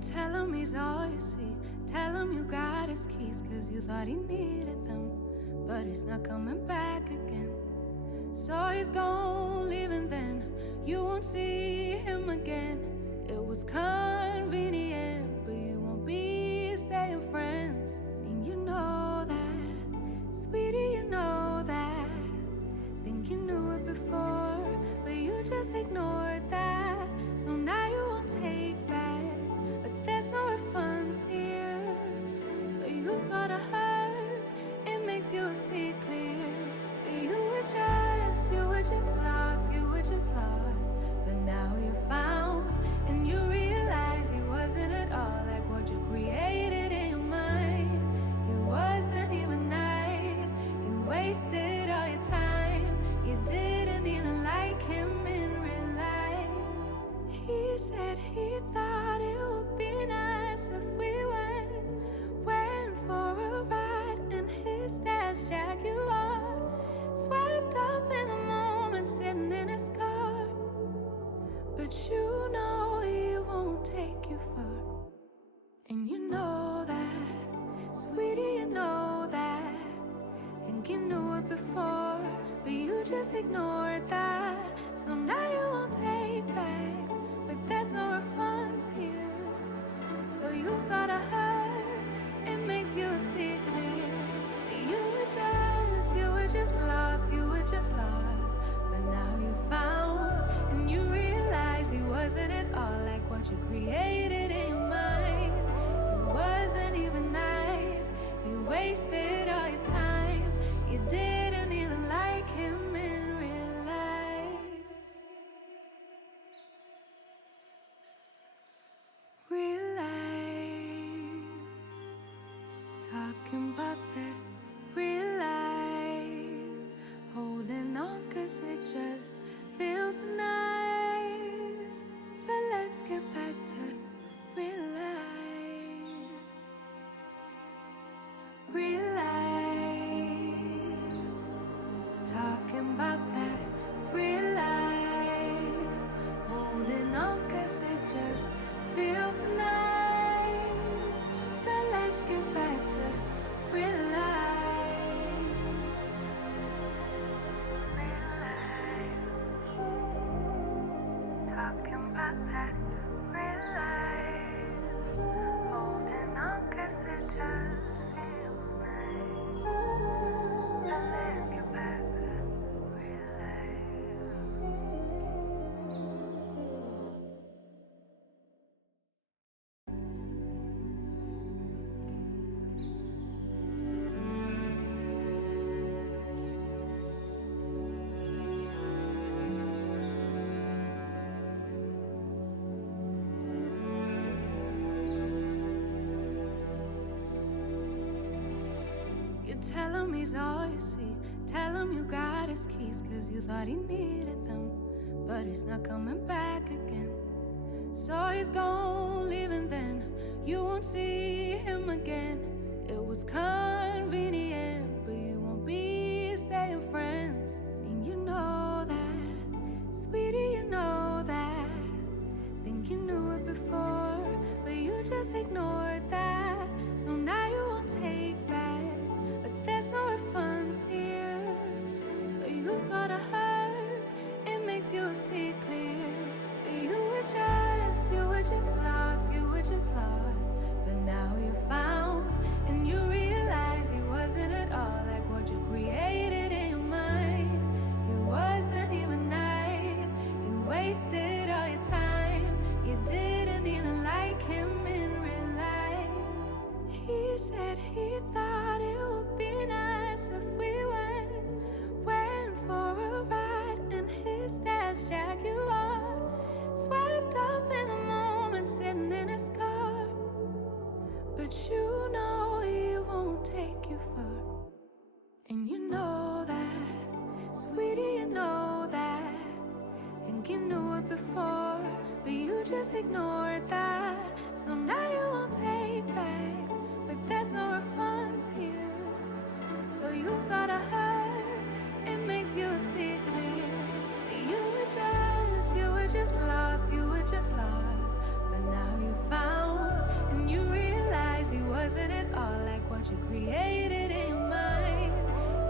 tell him he's all you see. Tell him you got his keys, cause you thought he needed them. But he's not coming back again. So he's gone, leaving then. You won't see him again. It was convenient, but you won't be staying friends. And you know that, sweetie, you know that. Think you knew it before, but you just ignored that. So now you won't take backs, but there's no refunds here. So you sorta hurt, it makes you see clear that you were just lost, you were just lost. But now you found, and you realize he wasn't at all like what you created in your mind. He wasn't even nice, he wasted all your time. You didn't even like him in real life. He said he thought it would be nice if we went for a ride in his dad's Jaguar. Swept up in the moment, sitting in his car. But you know he won't take you far. And you know that, sweetie, you know that. Think you knew it before, but you just ignored that. So now you won't take backs, but there's no refunds here. So you sorta hurt, it makes you see clear. You were just lost, you were just lost. But now you found, and you realize he wasn't at all like what you created in your mind. He wasn't even nice, he wasted all your time. You didn't even like him in real life. Real life. Talking about that real life. Holding on cause it just feels nice. But let's get back to real life. Real life. Talking about that real life. Holding on cause it just feels nice. But let's get back to real life. Real life. Talking about that real life. Holding on cause it just feels nice. But let's get back to real life. You tell him he's all you see. Tell him you got his keys, cause you thought he needed them. But he's not coming back again. So he's gone, leaving then. You won't see him again. It was convenient, but you won't be staying friends. And you know that, sweetie, you know that. Think you knew it before, but you just ignored that. So now you won't take backs, but there's no refunds here. So you sorta hurt, it makes you see clear that you were just lost, you were just lost. But now you found, and you realize he wasn't at all like what you created in your mind. He wasn't even nice, he wasted all your time. You didn't even like him in real life. He said he thought it would be nice if we went for a ride in his dad's Jaguar. Swept up in the moment, sitting in his car. But you know he won't take you far. And you know that, sweetie, you know that. Think you knew it before, but you just ignored that. So now you won't take backs, but there's no refunds here. So you sorta hurt, it makes you see clear. You were just lost, you were just lost. But now you found, and you realize he wasn't at all like what you created in your mind.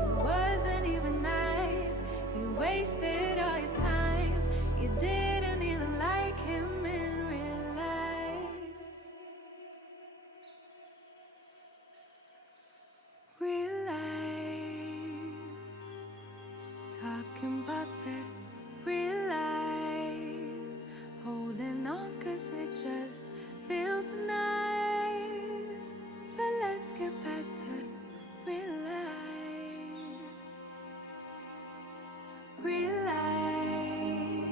He wasn't even nice, you wasted all your time. You didn't even like him in real life. Real life, talking about that real life, holding on 'cause it just feels nice. But let's get back to real life. Real life,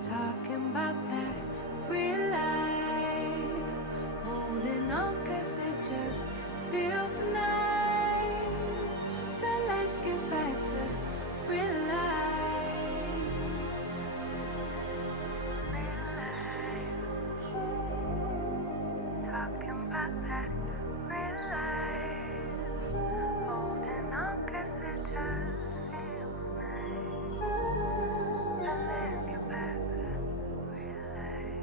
talking about that real life, holding on 'cause it just feels nice. But let's get back to real life. Real life, talking about that real life, holding on 'cause it just feels nice. But let's get back to real life.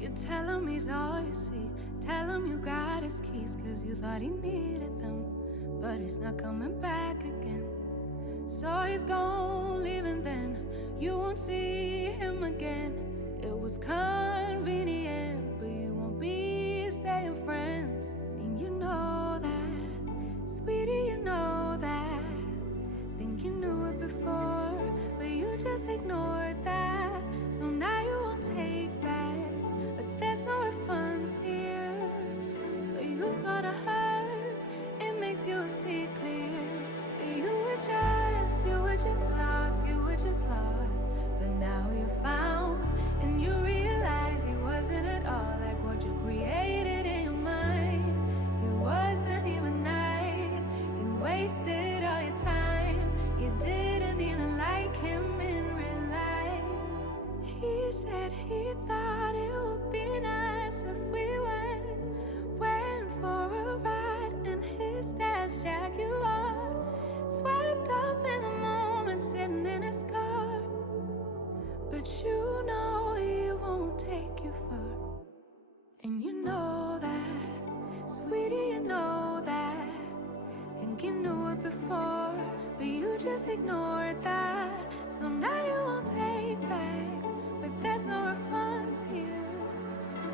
You tell him he's all you see. Tell him you got his keys 'cause you thought he needed them. But he's not coming back again. So he's gone, leaving then. You won't see him again. It was convenient, but you won't be staying friends. And you know that, sweetie, you know that. Think you knew it before, but you just ignored that. So now you won't take backs, but there's no refunds here. So you sort of hurt, it makes you see clear. You were just lost, you were just lost. But now you found, and you realize he wasn't at all like what you created in your mind. He wasn't even nice, he wasted all your time. You didn't even like him in real life. He said he thought it would be nice if we went for a ride in his dad's Jaguar. Swept up in the moment, sitting in his car. But you know he won't take you far. And you know that, sweetie, you know that. Think you knew it before, but you just ignored that. So now you won't take backs, but there's no refunds here.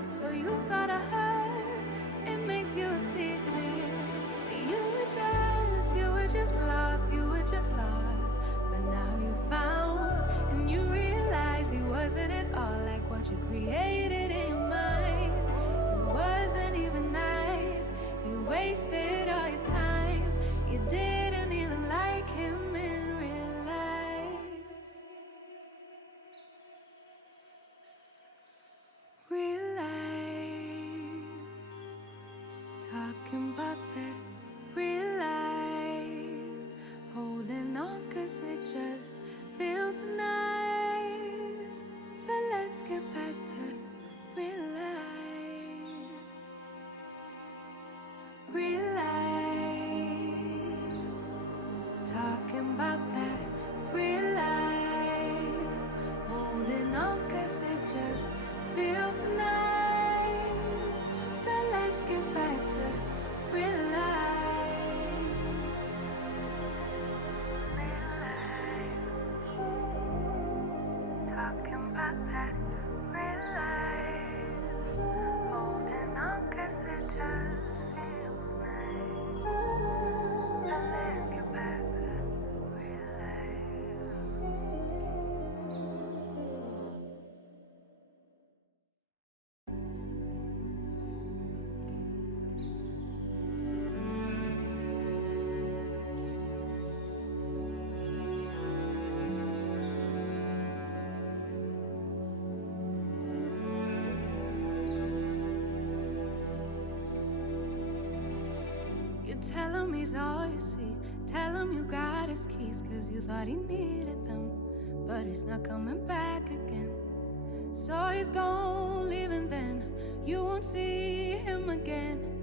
So you sort of hurt, it makes you see clear. You were just lost, you were just lost. But now you found, and you realize he wasn't at all like what you created in your mind. He wasn't even nice, you wasted all your time. You didn't even like him in real life. Real life, talking about that real life, holding on 'cause it just feels nice. But let's get back to real life. Real life, talking about that real life, holding on 'cause it just feels nice. But let's get back to real life. Real life, talking about that real life, holding on 'cause it just feels nice. But let's get back to real life. You tell him he's all you see. Tell him you got his keys, cause you thought he needed them, but he's not coming back again. So he's gone, leaving then. You won't see him again.